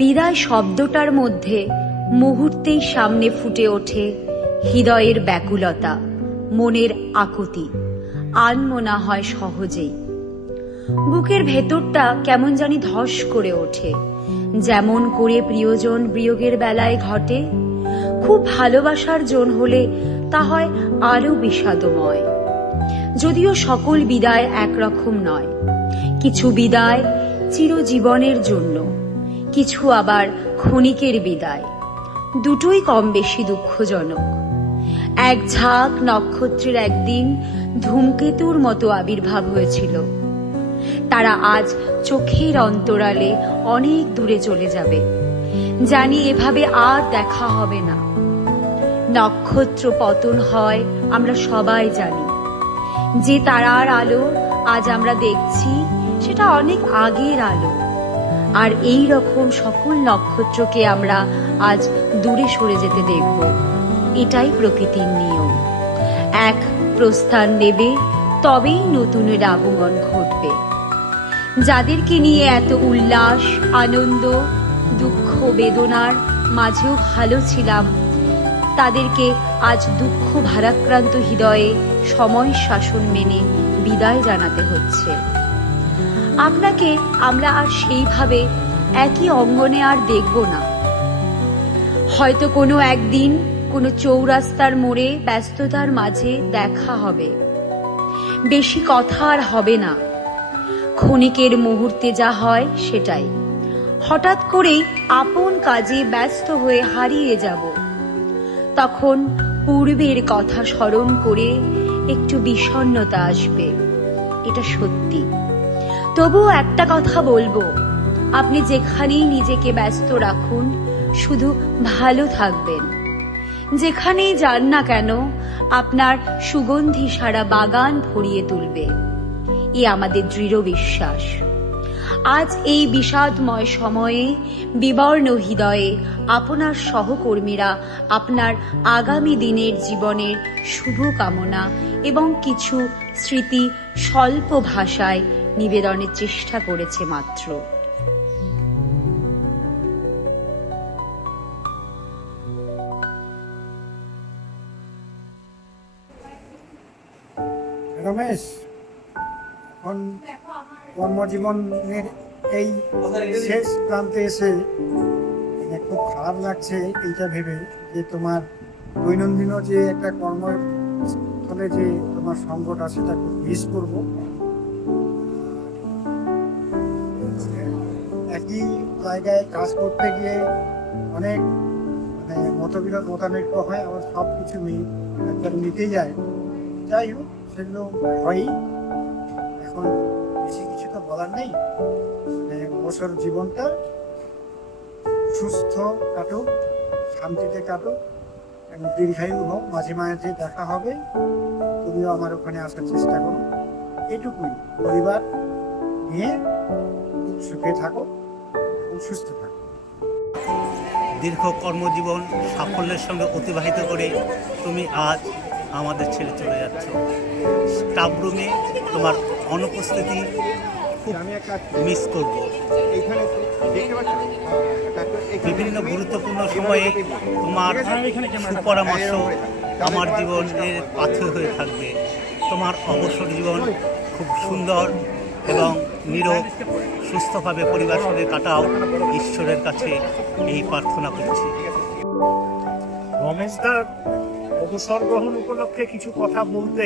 বিদায় শব্দটার মধ্যে মুহূর্তেই সামনে ফুটে ওঠে হৃদয়ের ব্যাকুলতা, মনের আকুতি, আনমনা হয় সহজেই। বুকের ভেতরটা কেমন জানি ধস করে ওঠে, যেমন করে প্রিয়জন বিয়োগের বেলায় ঘটে। খুব ভালোবাসার জন হলে তা হয় আরো বিষাদময়। যদিও সকল বিদায় একরকম নয়, কিছু বিদায় চিরজীবনের জন্য, কিছু আবার ক্ষণিকের বিদায়। দুটোই কম বেশি দুঃখজনক। এক ঝাঁক নক্ষত্রের একদিন ধূমকেতুর মতো আবির্ভাব হয়েছিল। তারা আজ চোখের অন্তরালে অনেক দূরে চলে যাবে। জানি এভাবে আর দেখা হবে না। নক্ষত্র পতন হয় আমরা সবাই জানি। যে তারার আলো আজ আমরা দেখছি সেটা অনেক আগের আলো। আর এই রকম সকল নক্ষত্রকে আমরা আজ দূরে সরে যেতে দেখব। এটাই প্রকৃতির নিয়ম। এক প্রস্থান নেবে, তবেই নতুনের আগমন ঘটবে। যাদেরকে নিয়ে এত উল্লাস, আনন্দ, দুঃখ, বেদনার মাঝেও ভালো ছিলাম, তাদেরকে আজ দুঃখ ভারাক্রান্ত হৃদয়ে সময় শাসন মেনে বিদায় জানাতে হচ্ছে। আপনাকে আমরা আর সেইভাবে একই অঙ্গনে আর দেখব না। হয়তো কোনো একদিন কোনো চৌরাস্তার মোড়ে ব্যস্ততার মাঝে দেখা হবে। বেশি কথা আর হবে না। ক্ষণিকের মুহূর্তে যা হয় সেটাই। হঠাৎ করেই আপন কাজে ব্যস্ত হয়ে হারিয়ে যাব। তখন পূর্বের কথা স্মরণ করে একটু বিষণ্ণতা আসবে, এটা সত্যি। তবুও একটা কথা বলবো, আপনি যেখানেই নিজেকে ব্যস্ত রাখুন, শুধু ভালো থাকবেন। যেখানেই যান না কেন, আপনার সুগন্ধি সারা বাগান ভরিয়ে তুলবে, এ আমাদের দৃঢ় বিশ্বাস। আজ এই বিষাদময় সময়ে বিবর্ণ হৃদয়ে আপনার সহকর্মীরা আপনার আগামী দিনের জীবনের শুভ কামনা এবং কিছু স্মৃতি স্বল্প ভাষায় নিবেদনের চেষ্টা করেছে মাত্র। রমেশ, এখন কর্মজীবনের এই শেষ প্রান্তে এসে খুব খারাপ লাগছে এইটা ভেবে যে তোমার দৈনন্দিন যে একটা কর্মস্থলে যে তোমার সঙ্গটা সেটা খুব মিস করবো। একই জায়গায় কাজ করতে গিয়ে অনেক মতবিরোধ মতানৈক্য হয়, আবার সব কিছু একবার মিটে যায়। যাই হোক, সেগুলো হয়ই। এখন বেশি কিছু তো বলার নেই। অবসর জীবনটা সুস্থ কাটুক, শান্তিতে কাটুক এবং দীর্ঘায়ু হোক। মাঝে মাঝে দেখা হবে, তুমিও আমার ওখানে আসার চেষ্টা করো। এটুকুই। পরিবার নিয়ে সুখে থাকো এবং সুস্থ থাকো। দীর্ঘ কর্মজীবন সাফল্যের সঙ্গে অতিবাহিত করে তুমি আজ আমাদের ছেড়ে চলে যাচ্ছ। স্টাফ রুমে তোমার অনুপস্থিতি খুব মিস করব। বিভিন্ন গুরুত্বপূর্ণ সময়ে তোমার সুপরামর্শ আমার জীবনের পাথর হয়ে থাকবে। তোমার অবসর জীবন খুব সুন্দর এবং নীরব সুস্থভাবে পরিবার সঙ্গে কাটাও, ঈশ্বরের কাছে এই প্রার্থনা করছি। রমেশ দা, অবসর গ্রহণ উপলক্ষে কিছু কথা বলতে,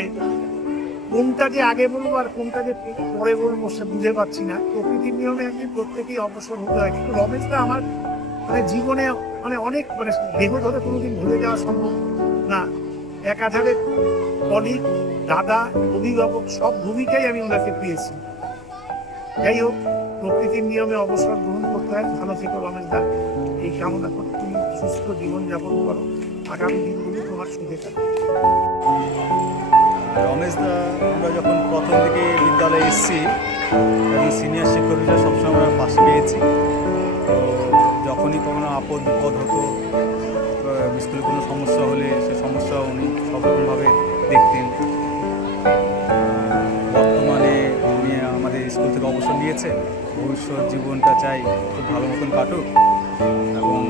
কোনটা যে আগে বলবো আর কোনটা যে পরে বলবো সে বুঝে পাচ্ছি না। প্রকৃতির নিয়মে একদিন প্রত্যেকেই অবসর হতে হয়, কিন্তু রমেশ দা আমার জীবনে অনেক দেহ ধরে কোনোদিন ভুলে যাওয়া সম্ভব না। একাধারে কলিগ, দাদা, অভিভাবক সব ভূমিকাই আমি ওনাকে পেয়েছি। যাই হোক, প্রকৃতির নিয়মে অবসর গ্রহণ করতে হয়। ভালো থেকো রমেশ দা, এই কামনা করে তুমি সুস্থ জীবনযাপন করো। আগামী দিনগুলো তোমার সুখে থাকবে। রমেশ দা, আমরা যখন প্রথম দিকে বিদ্যালয়ে এসেছি তখন সিনিয়র শিক্ষক হিসেবে সবসময় আমরা পাশে পেয়েছি। তো যখনই কোনো আপদ বিপদ হতো, স্কুলে কোনো সমস্যা হলে সে সমস্যা উনি সব রকমভাবে দেখতেন। বর্তমানে উনি আমাদের স্কুল থেকে অবসর নিয়েছে, ভবিষ্যৎ জীবনটা চাই খুব ভালো মতন কাটুক, এবং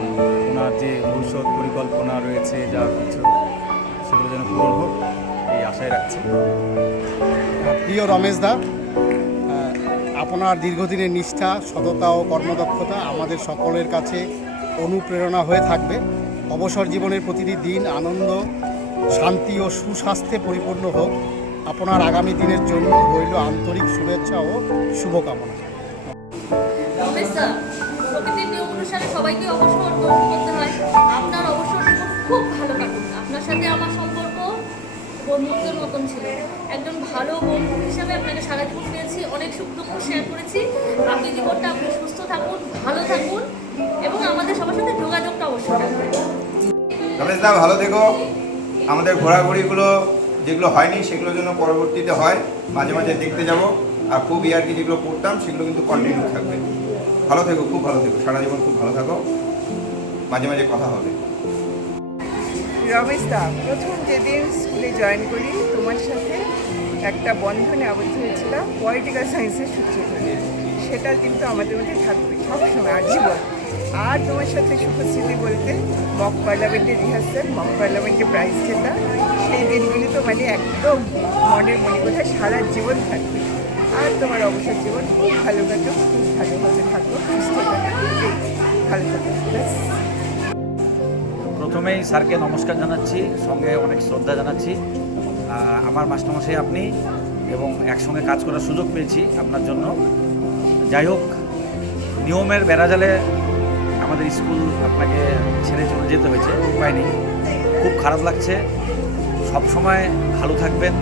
ওনার যে ভবিষ্যৎ পরিকল্পনা রয়েছে যা কিছু সেগুলো যেন পূরণ হোক এই আশায় রাখছি। প্রিয় রমেশ দা, আপনার দীর্ঘদিনের নিষ্ঠা, সততা ও কর্মদক্ষতা আমাদের সকলের কাছে অনুপ্রেরণা হয়ে থাকবে। অবসর জীবনের প্রতিটি দিন আনন্দ, শান্তি ও সুস্বাস্থ্যে পরিপূর্ণ হোক। আপনার আগামী দিনের জন্য রইল আন্তরিক শুভেচ্ছা ও শুভকামনা। রমেশ স্যার, প্রকৃতির নিয়ম অনুসারে সবাইকে অবসর গ্রহণ করতে হয়। আপনার অবসর জীবন খুব ভালো কাটুন। আপনার সাথে আমার সম্পর্ক বন্ধুত্বের মতন ছিল। একজন ভালো বন্ধু হিসাবে আপনাকে সারা জীবন পেয়েছি, অনেক সুখ দুঃখ শেয়ার করেছি। বাকি জীবনটা আপনি সুস্থ থাকুন, ভালো থাকুন এবং আমাদের সবার সাথে যোগাযোগটা অবশ্যই রাখবেন। রমেশ দা, ভালো থেকো। আমাদের ঘোরাঘুরিগুলো যেগুলো হয়নি সেগুলো যেন পরবর্তীতে হয়, মাঝে মাঝে দেখতে যাব। আর খুব ইয়ার্কি যেগুলো করতাম সেগুলো কিন্তু কন্টিনিউ থাকবে। ভালো থেকো, খুব ভালো থেকো, সারা জীবন খুব ভালো থাকো, মাঝে মাঝে কথা হবে। রমেশ দা, প্রথম যেদিন স্কুলে জয়েন করি তোমার সাথে একটা বন্ধনে আবদ্ধ হয়েছিলাম পলিটিক্যাল সায়েন্সের সূত্র ধরে। সেটা কিন্তু আমাদের মধ্যে থাকবে সবসময় আজীবন। আর তোমার সাথে সুখস্মৃতি বলতে মক পার্লামেন্টের রিহার্সাল, মক পার্লামেন্টে প্রাইজ জেতা, সেই দিনগুলি তো মানে একদম মনের মণিকোঠায় সারা জীবন থাকবে। আর তোমার অবসর জীবন খুব ভালো কাটো, খুব ভালোভাবে থাকো, সুস্থ থাকো, ভালো থাকো। প্রথমেই স্যারকে নমস্কার জানাচ্ছি, সঙ্গে অনেক শ্রদ্ধা জানাচ্ছি। আমার মাস্টারমশাই আপনি, এবং একসঙ্গে কাজ করার সুযোগ পেয়েছি আপনার জন্য। যাই হোক, নিয়মের বেড়াজালে আমাদের স্কুল আপনাকে ছেড়ে চলে যেতে হয়েছে, উপায় নেই। খুব খারাপ লাগছে। সব সময় ভালো থাকবেন,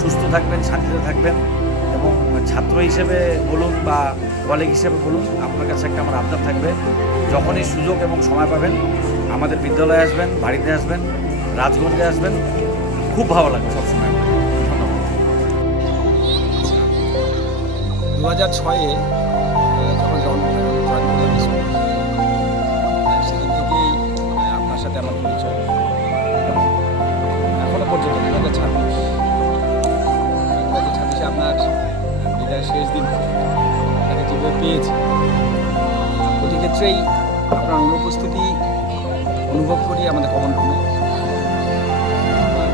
সুস্থ থাকবেন, শান্তিতে থাকবেন, এবং ছাত্র হিসেবে বলুন বা কলিগ হিসেবে বলুন, আপনার কাছে একটা আমার আবদার থাকবে, যখনই সুযোগ এবং সময় পাবেন আমাদের বিদ্যালয়ে আসবেন, বাড়িতে আসবেন, রাজগঞ্জে আসবেন। খুব ভালো লাগবে সবসময়। ধন্যবাদ। 2006-এ যখন জয়েন করলাম স্কুল, সেদিন থেকেই আপনার সাথে আমার পরিচয়। এখনও পর্যন্ত 2026-এ আপনার বিদায়ের শেষ দিন পর্যন্ত আপনাকে যেভাবে পেয়েছি, প্রতি ক্ষেত্রেই আপনার অনুপস্থিতি অনুভব করি আমাদের কমন রুমে।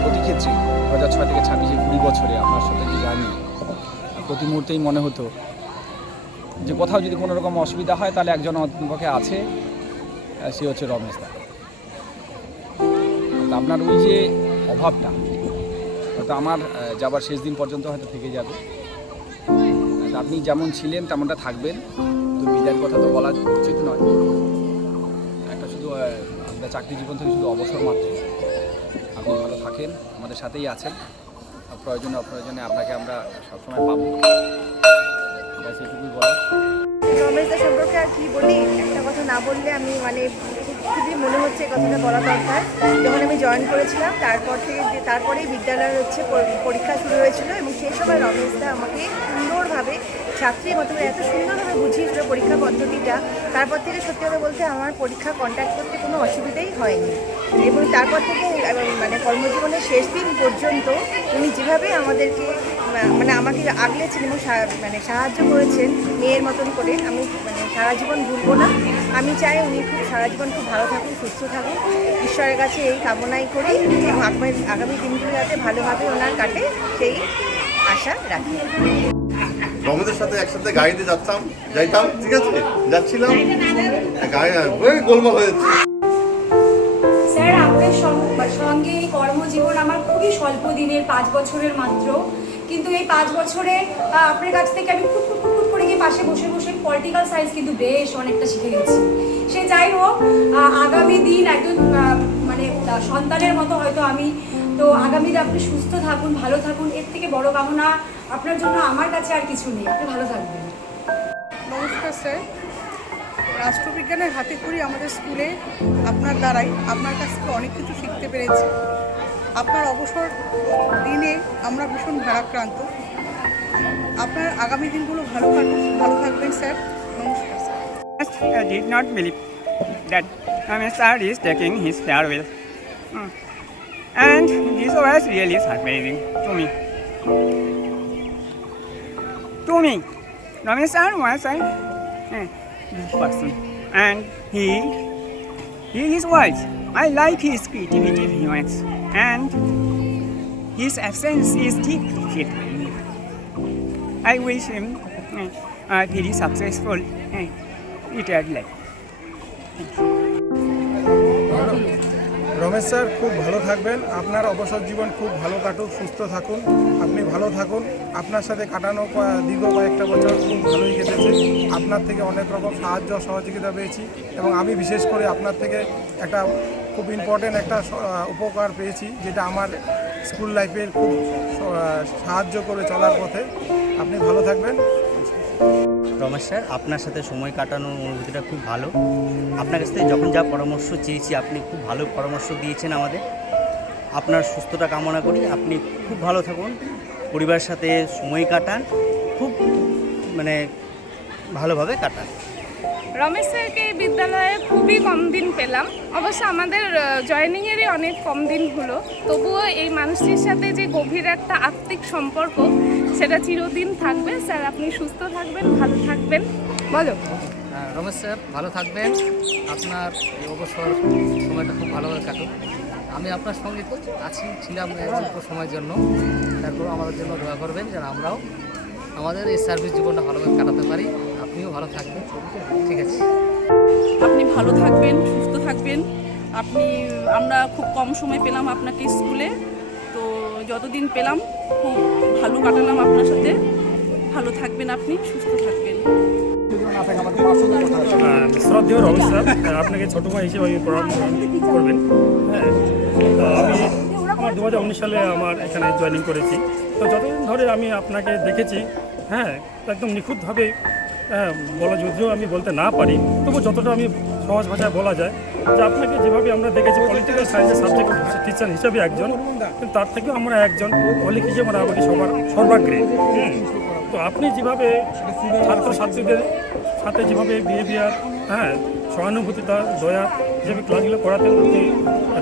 প্রতি ক্ষেত্রেই 2006 থেকে 26-এ 20 বছরে আপনার সাথে যে জার্নি, প্রতি মুহূর্তেই মনে হতো যে কোথাও যদি কোনো রকম অসুবিধা হয় তাহলে একজন অধ্যাপকে আছে, সে হচ্ছে রমেশ দা। আপনার ওই যে অভাবটা হয়তো আমার যাবার শেষ দিন পর্যন্ত হয়তো থেকে যাবে। আপনি যেমন ছিলেন তেমনটা থাকবেন, তো বিদায়ের কথা তো বলা উচিত নয়। একটা শুধু আপনার চাকরি জীবন থেকে শুধু অবসর মাত্র। আপনি ভালো থাকেন, আমাদের সাথেই আছেন, প্রয়োজনে অপ্রয়োজনে আপনাকে আমরা সবসময় পাবো। ব্যাস এইটুকুই বলার। রমেশদা সম্পর্কে আর কি বলি, একটা কথা না বললে আমি মানে খুবই মনে হচ্ছে কথাটা বলা দরকার। যখন আমি জয়েন করেছিলাম তারপরেই বিদ্যালয়ের পরীক্ষা শুরু হয়েছিল, এবং সেই সময় রমেশদা আমাকে সুন্দরভাবে ছাত্রীর মতো এত সুন্দরভাবে বুঝিয়েছিল পরীক্ষা পদ্ধতিটা। তারপর থেকে সত্যি কথা বলতে আমার পরীক্ষা কন্ট্যাক্ট করতে কোনো অসুবিধাই হয়নি। এবং তারপর থেকে মানে কর্মজীবনের শেষ দিন পর্যন্ত উনি যেভাবে আমাদেরকে মানে আমাকে আগলেছেন এবং মানে সাহায্য করেছেন মেয়ের মতন করে, আমি মানে সারা জীবন ভুলবো না। আমি চাই উনি সারা জীবন খুব ভালো থাকুন, সুস্থ থাকুন, ঈশ্বরের কাছে এই কামনাই করি, এবং আগামী দিনগুলো যাতে ভালোভাবে ওনার কাটে সেই আশা রাখি। রমেশের সাথে একসাথে গাড়িতে যাইতাম, ঠিক আছে, যাচ্ছিলাম, গাড়ি গোলমাল হয়েছে। স্যার, আপনার সঙ্গে এই কর্মজীবন আমার খুবই স্বল্প দিনের, 5 বছরের মাত্র। কিন্তু এই 5 বছরে আপনার কাছ থেকে আমি খুব করে গিয়ে পাশে বসে বসে পলিটিক্যাল সায়েন্স কিন্তু বেশ অনেকটা শিখে গেছি। সে যাই হোক, আগামী দিন একজন মানে সন্তানের মতো হয়তো আমি, তো আগামী দিন আপনি সুস্থ থাকুন, ভালো থাকুন, এর থেকে বড় কামনা আপনার জন্য আমার কাছে আর কিছু নেই। আপনি ভালো থাকবেন। নমস্কার স্যার, রাষ্ট্রবিজ্ঞানের হাতে খড়ি আমাদের স্কুলে আপনার দ্বারাই আপনার কাছ থেকে অনেক কিছু শিখতে পেরেছি। আপনার অবসর দিনে আমরা ভীষণ ভারাক্রান্ত। আপনার আগামী দিনগুলো ভালো থাকবেন স্যার। নমস্কার sir. I did not believe that Ramesh sir is taking his farewell. And this was really surprising to me. Ramesh sir was a good person, and he is wise. I like his creativity views, and his absence is deeply felt by me. I wish him a very successful retired life. Ramesh sir খুব ভালো থাকবেন, আপনার অবসর জীবন খুব ভালো কাটুক, সুস্থ থাকুন, আপনি ভালো থাকুন। আপনার সাথে কাটানো দীর্ঘ কয়েকটা বছর খুব ভালোই কেটেছে। আপনার থেকে অনেক রকম সাহায্য সহযোগিতা পেয়েছি এবং আমি বিশেষ করে আপনার থেকে একটা খুব ইম্পর্টেন্ট একটা উপকার পেয়েছি, যেটা আমার স্কুল লাইফের খুব সাহায্য করে চলার পথে। আপনি ভালো থাকবেন। রমেশ স্যার, আপনার সাথে সময় কাটানোর অনুভূতিটা খুব ভালো। আপনার কাছ থেকে যখন যা পরামর্শ চেয়েছি আপনি খুব ভালো পরামর্শ দিয়েছেন আমাদের। আপনার সুস্থতা কামনা করি, আপনি খুব ভালো থাকুন, পরিবারের সাথে সময় কাটান, খুব ভালোভাবে কাটান। রমেশ স্যারকে এই বিদ্যালয়ে খুবই কম দিন পেলাম, অবশ্য আমাদের জয়েনিংয়েরই অনেক কম দিন হলো, তবুও এই মানুষটির সাথে যে গভীর একটা আত্মিক সম্পর্ক সেটা চিরদিন থাকবে। স্যার আপনি সুস্থ থাকবেন, ভালো থাকবেন। বলো রমেশ স্যার ভালো থাকবেন, আপনার এই অবসর সময়টা খুব ভালোভাবে কাটুন। আমি আপনার সঙ্গে ছিলাম অল্প সময়ের জন্য, তারপর আমাদের জন্য দোয়া করবেন যেন আমরাও আমাদের এই সার্ভিস জীবনটা ভালোভাবে কাটাতে পারি। আপনিও ভালো থাকবেন, ঠিক আছে? আপনি ভালো থাকবেন, সুস্থ থাকবেন। আমরা খুব কম সময় পেলাম আপনাকে স্কুলে, তো যতদিন পেলাম খুব ভালো কাটালাম আপনার সাথে। ভালো থাকবেন আপনি, সুস্থ থাকবেন। শ্রদ্ধেয় রমেশ স্যার, আপনাকে ছোটো ভাই হিসেবে আমি প্রণাম করবেন। হ্যাঁ, তো আমি আমার 2019 সালে আমার এখানে জয়েনিং করেছি। তো যতদিন ধরে আমি আপনাকে দেখেছি, হ্যাঁ, তো একদম নিখুঁতভাবে বলা, যদিও আমি বলতে না পারি, তবু যতটা আমি সহজ ভাষায় বলা যায় যে আপনাকে যেভাবে আমরা দেখেছি পলিটিক্যাল সায়েন্সের সাবজেক্ট টিচার হিসাবে একজন, কিন্তু তার থেকেও আমরা একজন কলিগ হিসেবে আমাকে সর্বাগ্রে। তো আপনি যেভাবে ছাত্রছাত্রীদের সাথে যেভাবে বিহেভিয়ার, হ্যাঁ, সহানুভূতিতা, দয়া, যেভাবে ক্লাসগুলো করাতেন,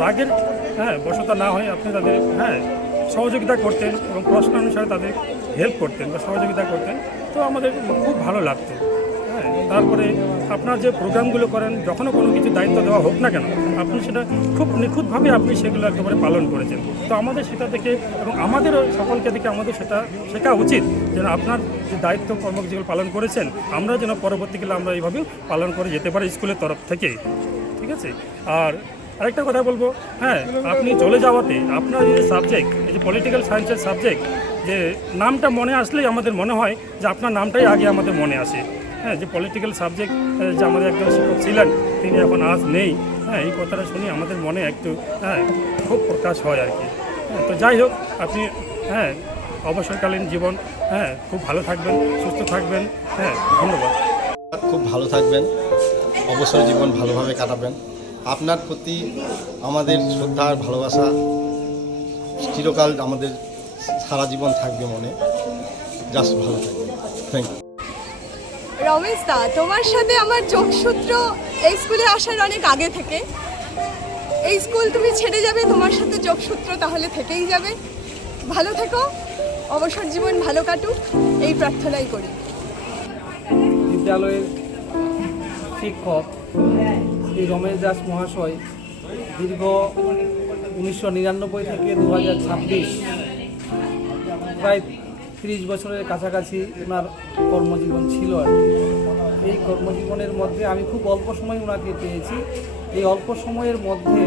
রাগের বশতা না হয় আপনি তাদের সহযোগিতা করতেন এবং প্রশ্ন অনুসারে তাদের হেল্প করতেন বা সহযোগিতা করতেন, তো আমাদের খুব ভালো লাগতো। তারপরে আপনার যে প্রোগ্রামগুলো করেন, যখনও কোনো কিছু দায়িত্ব দেওয়া হোক না কেন, আপনি সেটা খুব নিখুঁতভাবে আপনি সেগুলো একেবারে পালন করেছেন। তো আমাদের সেটা থেকে এবং আমাদেরও সকলকে থেকে আমাদের সেটা শেখা উচিত, যেন আপনার যে দায়িত্ব কর্ম যেগুলো পালন করেছেন, আমরা যেন পরবর্তীকালে আমরা এইভাবেই পালন করে যেতে পারি স্কুলের তরফ থেকে, ঠিক আছে? আর আরেকটা কথা বলবো, আপনি চলে যাওয়াতে আপনার যে সাবজেক্ট, এই যে পলিটিক্যাল সায়েন্সের সাবজেক্ট, যে নামটা মনে আসলেই আমাদের মনে হয় যে আপনার নামটাই আগে আমাদের মনে আসে। যে পলিটিক্যাল সাবজেক্ট যে আমাদের একজন শিক্ষক ছিলেন, তিনি এখন আজ নেই। এই কথাটা শুনি আমাদের মনে একটু খুব প্রকাশ হয় আর কি। তো যাই হোক, আপনি অবসরকালীন জীবন খুব ভালো থাকবেন, সুস্থ থাকবেন। ধন্যবাদ। খুব ভালো থাকবেন, অবসর জীবন ভালোভাবে কাটাবেন। আপনার প্রতি আমাদের শ্রদ্ধা আর ভালোবাসা চিরকাল আমাদের সারা জীবন থাকবে মনে। জাস্ট ভালো থাকবেন। Thank you. রমেশ দা, তোমার সাথে আমার যোগসূত্র এই স্কুলে আসার অনেক আগে থেকে। এই স্কুল তুমি ছেড়ে যাবে, তোমার সাথে যোগসূত্র তাহলে থেকেই যাবে। ভালো থেকো, অবসর জীবন ভালো কাটুক, এই প্রার্থনাই করি। বিদ্যালয়ের শিক্ষক শ্রী রমেশ দাস মহাশয় দীর্ঘ 1999 থেকে 2026 প্রায় 30 বছরের কাছাকাছি ওনার কর্মজীবন ছিল আর কি। এই কর্মজীবনের মধ্যে আমি খুব অল্প সময় ওনাকে পেয়েছি। এই অল্প সময়ের মধ্যে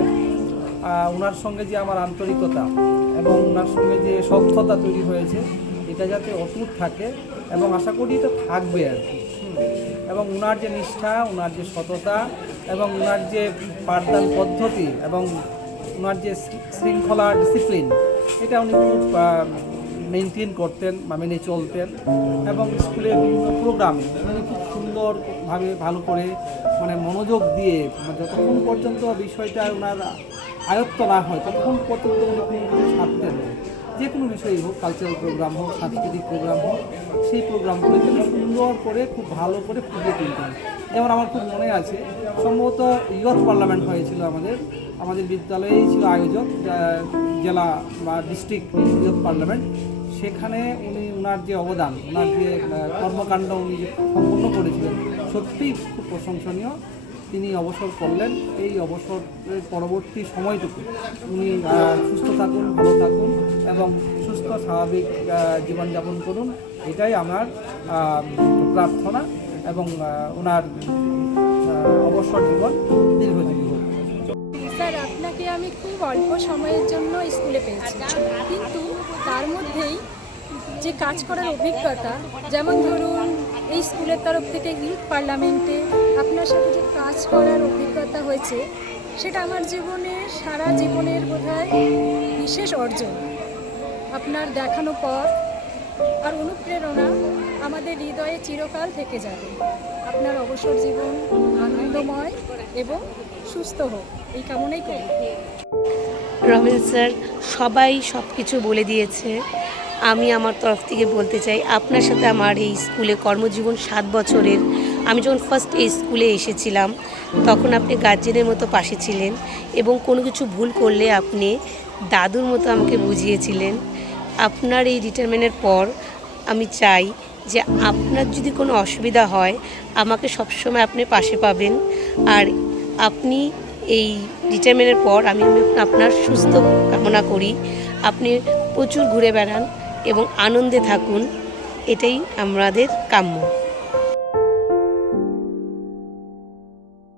ওনার সঙ্গে যে আমার আন্তরিকতা এবং ওনার সঙ্গে যে সখ্যতা তৈরি হয়েছে, এটা যাতে অটুট থাকে এবং আশা করি তো থাকবে আর কি। এবং ওনার যে নিষ্ঠা, ওনার যে সততা এবং ওনার যে পাঠদান পদ্ধতি এবং ওনার যে শৃঙ্খলা, ডিসিপ্লিন, এটা উনি খুব মেনটেন করতেন বা মেনে চলতেন। এবং স্কুলের বিভিন্ন প্রোগ্রামে উনি খুব সুন্দরভাবে ভালো করে মনোযোগ দিয়ে যতক্ষণ পর্যন্ত বিষয়টা ওনার আয়ত্ত না হয় ততক্ষণ পর্যন্ত উনি কোনো কিছু ছাড়তেন না। যে কোনো বিষয়ই হোক, কালচারাল প্রোগ্রাম হোক, সাংস্কৃতিক প্রোগ্রাম হোক, সেই প্রোগ্রামগুলো কিন্তু সুন্দর করে খুব ভালো করে ফুটিয়ে তুলতেন। যেমন আমার খুব মনে আছে, সম্ভবত ইয়ুথ পার্লামেন্ট হয়েছিল আমাদের বিদ্যালয়েই ছিল আয়োজক, জেলা বা ডিস্ট্রিক্ট ইয়ুথ পার্লামেন্ট। সেখানে উনি ওনার যে অবদান, ওনার যে কর্মকাণ্ড উনি যে সম্পন্ন করেছিলেন সত্যিই খুব প্রশংসনীয়। তিনি অবসর করলেন, এই অবসরের পরবর্তী সময়টুকু উনি সুস্থ থাকুন, ভালো থাকুন এবং সুস্থ স্বাভাবিক জীবনযাপন করুন, এটাই আমার প্রার্থনা। এবং ওনার অবসর জীবন দীর্ঘজীবী হোক। স্যার, আপনাকে আমি খুব অল্প সময়ের জন্য স্কুলে পেয়েছি, কিন্তু তার মধ্যেই যে কাজ করার অভিজ্ঞতা, যেমন ধরুন এই স্কুলের তরফ থেকে ইউথ পার্লামেন্টে আপনার সাথে যে কাজ করার অভিজ্ঞতা হয়েছে, সেটা আমার জীবনে সারা জীবনের বোধহয় বিশেষ অর্জন। আপনার দেখানো পথ আর অনুপ্রেরণা আমাদের হৃদয়ে চিরকাল থেকে যাবে। আপনার অবসর জীবন আনন্দময় এবং সুস্থ হোক, এই কামনাই করি। রমেন স্যার সবাই সব কিছু বলে দিয়েছে। আমি আমার তরফ থেকে বলতে চাই, আপনার সাথে আমার এই স্কুলে কর্মজীবন 7 বছরের। আমি যখন ফার্স্ট এই স্কুলে এসেছিলাম তখন আপনি গার্জেনের মতো পাশে ছিলেন এবং কোনো কিছু ভুল করলে আপনি দাদুর মতো আমাকে বুঝিয়েছিলেন। আপনার এই রিটায়ারমেন্টের পর আমি চাই যে আপনার যদি কোনো অসুবিধা হয় আমাকে সবসময় আপনি পাশে পাবেন। আর আপনি এই রিটায়ারমেন্টের পর আমি আপনার সুস্থ কামনা করি। আপনি প্রচুর ঘুরে বেড়ান এবং আনন্দে থাকুন, এটাই আমাদের কাম্য।